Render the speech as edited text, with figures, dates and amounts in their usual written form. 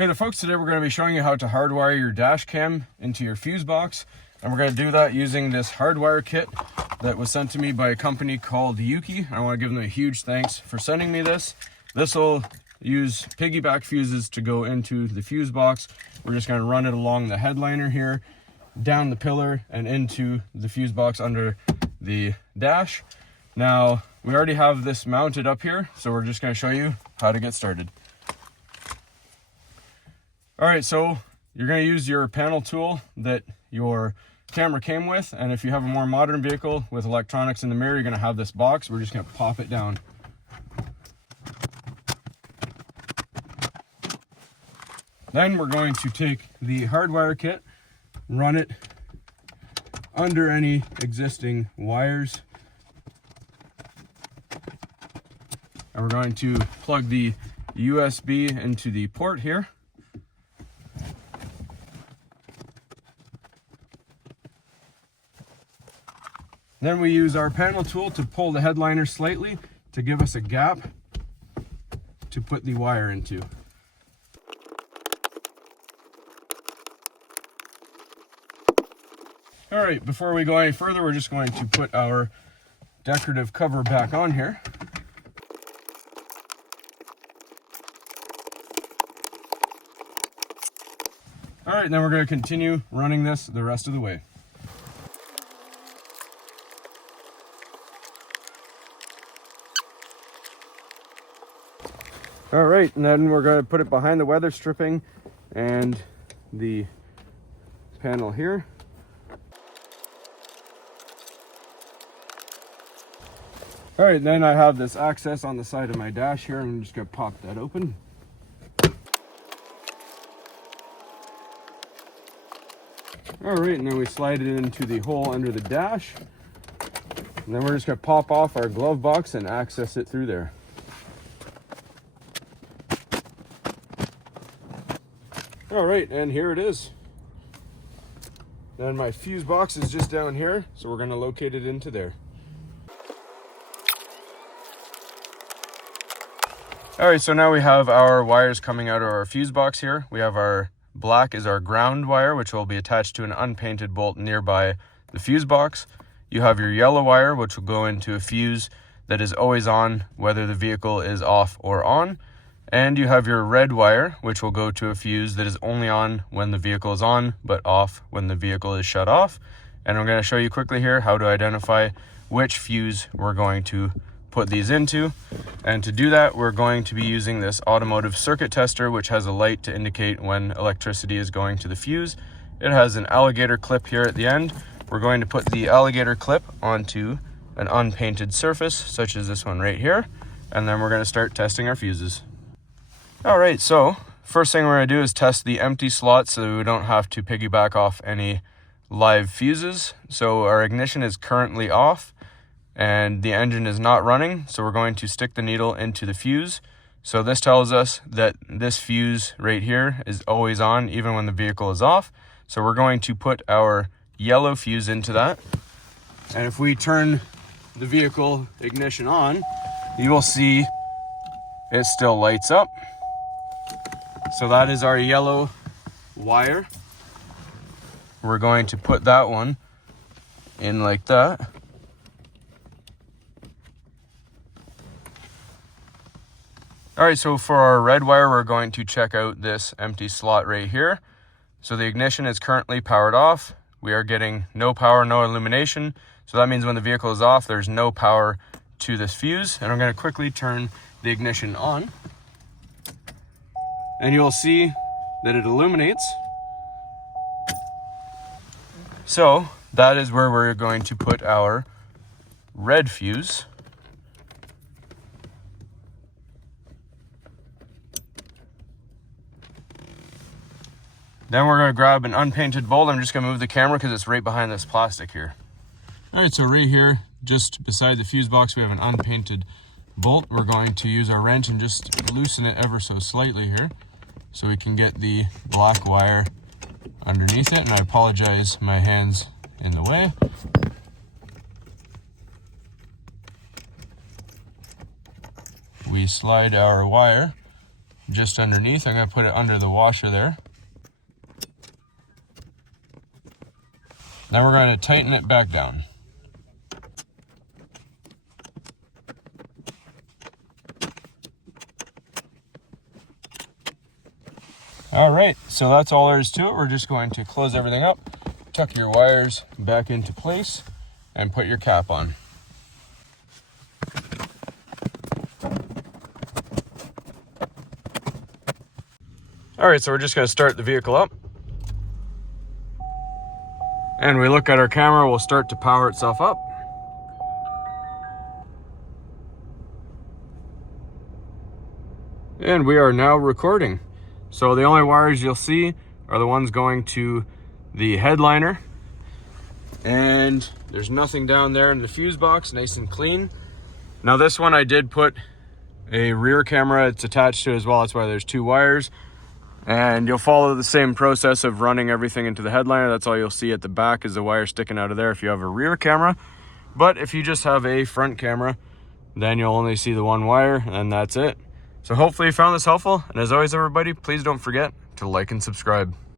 Hey there folks, today we're going to be showing you how to hardwire your dash cam into your fuse box, and we're going to do that using this hardwire kit that was sent to me by a company called Yuki. I want to give them a huge thanks for sending me this. This will use piggyback fuses to go into the fuse box. We're just going to run it along the headliner here, down the pillar and into the fuse box under the dash. Now we already have this mounted up here, so we're just going to show you how to get started. All right, so you're going to use your panel tool that your camera came with, and if you have a more modern vehicle with electronics in the mirror, you're going to have this box. We're just going to pop it down. Then we're going to take the hardwire kit, run it under any existing wires, and we're going to plug the USB into the port here. Then we use our panel tool to pull the headliner slightly to give us a gap to put the wire into. All right, before we go any further, we're just going to put our decorative cover back on here. All right, then we're going to continue running this the rest of the way. All right, and then we're going to put it behind the weather stripping and the panel here. All right, then I have this access on the side of my dash here, and I'm just going to pop that open. All right, and then we slide it into the hole under the dash. And then we're just going to pop off our glove box and access it through there. All right, and here it is. Then my fuse box is just down here, so we're going to locate it into there. All right, so now we have our wires coming out of our fuse box here. We have our black is our ground wire, which will be attached to an unpainted bolt nearby the fuse box. You have your yellow wire, which will go into a fuse that is always on, whether the vehicle is off or on. And you have your red wire, which will go to a fuse that is only on when the vehicle is on, but off when the vehicle is shut off. And I'm going to show you quickly here how to identify which fuse we're going to put these into. And to do that, we're going to be using this automotive circuit tester, which has a light to indicate when electricity is going to the fuse. It has an alligator clip here at the end. We're going to put the alligator clip onto an unpainted surface, such as this one right here. And then we're going to start testing our fuses. All right, so first thing we're going to do is test the empty slots so we don't have to piggyback off any live fuses. So our ignition is currently off and the engine is not running, so we're going to stick the needle into the fuse. So this tells us that this fuse right here is always on even when the vehicle is off. So we're going to put our yellow fuse into that. And if we turn the vehicle ignition on, you will see it still lights up. So that is our yellow wire. We're going to put that one in like that. All right, so for our red wire, we're going to check out this empty slot right here. So the ignition is currently powered off. We are getting no power, no illumination. So that means when the vehicle is off, there's no power to this fuse. And I'm going to quickly turn the ignition on. And you'll see that it illuminates. So that is where we're going to put our red fuse. Then we're going to grab an unpainted bolt. I'm just going to move the camera because it's right behind this plastic here. All right, so right here, just beside the fuse box, we have an unpainted bolt. We're going to use our wrench and just loosen it ever so slightly here, so we can get the black wire underneath it. And I apologize, my hand's in the way. We slide our wire just underneath. I'm going to put it under the washer there. Then we're going to tighten it back down. All right, so that's all there is to it. We're just going to close everything up, tuck your wires back into place, and put your cap on. All right, so we're just going to start the vehicle up. And we look at our camera, we'll start to power itself up. And we are now recording. So the only wires you'll see are the ones going to the headliner. And there's nothing down there in the fuse box, nice and clean. Now this one I did put a rear camera, it's attached to it as well, that's why there's two wires. And you'll follow the same process of running everything into the headliner. That's all you'll see at the back is the wire sticking out of there if you have a rear camera. But if you just have a front camera, then you'll only see the one wire, and that's it. So hopefully you found this helpful, and as always everybody, please don't forget to like and subscribe.